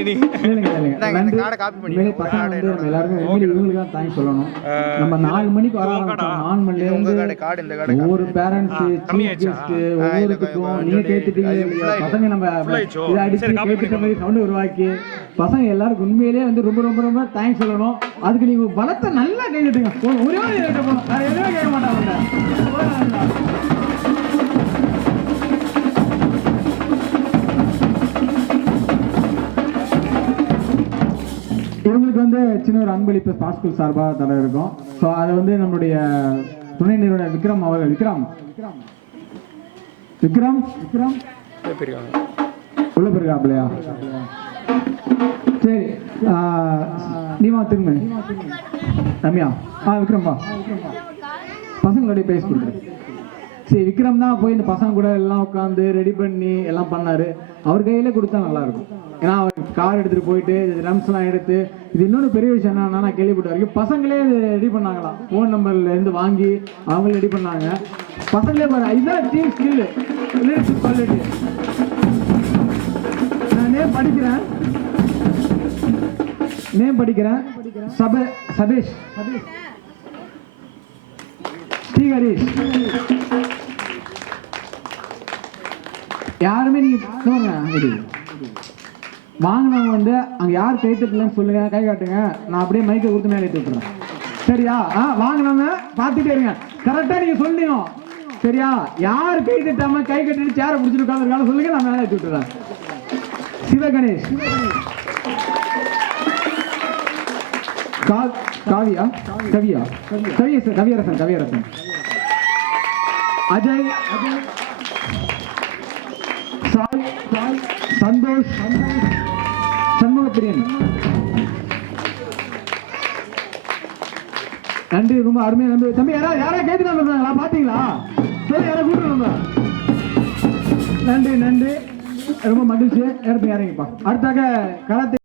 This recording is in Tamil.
மினி கார்டை காப்பி பண்ணி எல்லாருமே இவங்களுக்கு தான் தேங்க்ஸ் சொல்லணும். நம்ம 4 மணிக்கு வர ஆரம்பிச்சோம். 4 மணில இருந்து ஒவ்வொரு பேரண்ட்ஸ் சீஃப் கெஸ்ட் ஒவ்வொருத்துக்கும் நீங்க கேட்டுட்டீங்க பசங்க நம்ம இதை அடிச்சு கேட்டுட்ட மாதிரி சவுண்ட் உருவாக்கி பசங்க எல்லாருக்கும் உண்மையிலேயே வந்து ரொம்ப ரொம்ப ரொம்ப தேங்க்ஸ் சொல்லணும். அதுக்கு நீங்க பலத்தை நல்லா கேட்டுட்டீங்க. ஒரே கேட்ட போகணும், வேற எதுவுமே கேட்க மாட்டாங்க. இவங்களுக்கு வந்து சின்ன ஒரு அன்பளிப்பு ஸ்பாட் ஸ்கூல் சார்பாக தர இருக்கும். ஸோ அதை வந்து நம்மளுடைய துணை நிறுவனர் விக்ரம் அவர்கள் விக்ரம் உள்ள போயிருக்காப்லையா? சரி, நீமா திரும்ப ரம்யா விக்ரம்பா பசங்களுடைய பேச கொடுக்குறேன். சரி, விக்ரம் தான் போய் இந்த பசங்க கூட எல்லாம் உட்காந்து ரெடி பண்ணி எல்லாம் பண்ணாரு. அவர் கையில கொடுத்தா நல்லா இருக்கும். ஏன்னா அவர் கார் எடுத்துட்டு போயிட்டு ட்ரம்ஸ்லாம் எடுத்து இது இன்னொன்று பெரிய விஷயம் என்னன்னா நான் கேள்விப்பட்ட வரைக்கும் பசங்களே ரெடி பண்ணாங்களாம். ஃபோன் நம்பர்ல இருந்து வாங்கி அவங்களே ரெடி பண்ணாங்க. பசங்களே பாரு, இதுதான் டீம் ஸ்கில், லீடர்ஷிப் குவாலிட்டி. நான் நேம் படிக்கிறேன் சபேஷ் ஸ்ரீஹரிஷ். யாருமே நீங்க வாங்கினவங்க வந்து அங்க யார் கை தட்டலன்னு சொல்லுங்க, கை காட்டுங்க. நான் அப்படியே மைக்கை கொடுத்து மேலே ஏற்றி விட்டுறேன். சரியா? வாங்கினவங்க பார்த்துட்டே இருங்க. கரெக்டா நீங்க சொல்லணும். சரியா? யார் கை தட்டாம கை கட்டிட்டு சேரை பிடிச்சிட்டு உட்காந்துருக்காங்க சொல்லுங்க, நான் மேலே ஏற்றி விட்டுறேன். சிவகணேஷ், கவியரசன், அஜய், சந்தோஷ், சண்முகப்பிரியன். நன்றி, ரொம்ப அருமையா நன்றி. தம்பி யாராவது கேட்டு நம்புறாங்களா? பாத்தீங்களா? சரி, யாராவது கூட்டு நன்றி, ரொம்ப மகிழ்ச்சி. இறங்கிப்பா. அடுத்தாக கராத்தே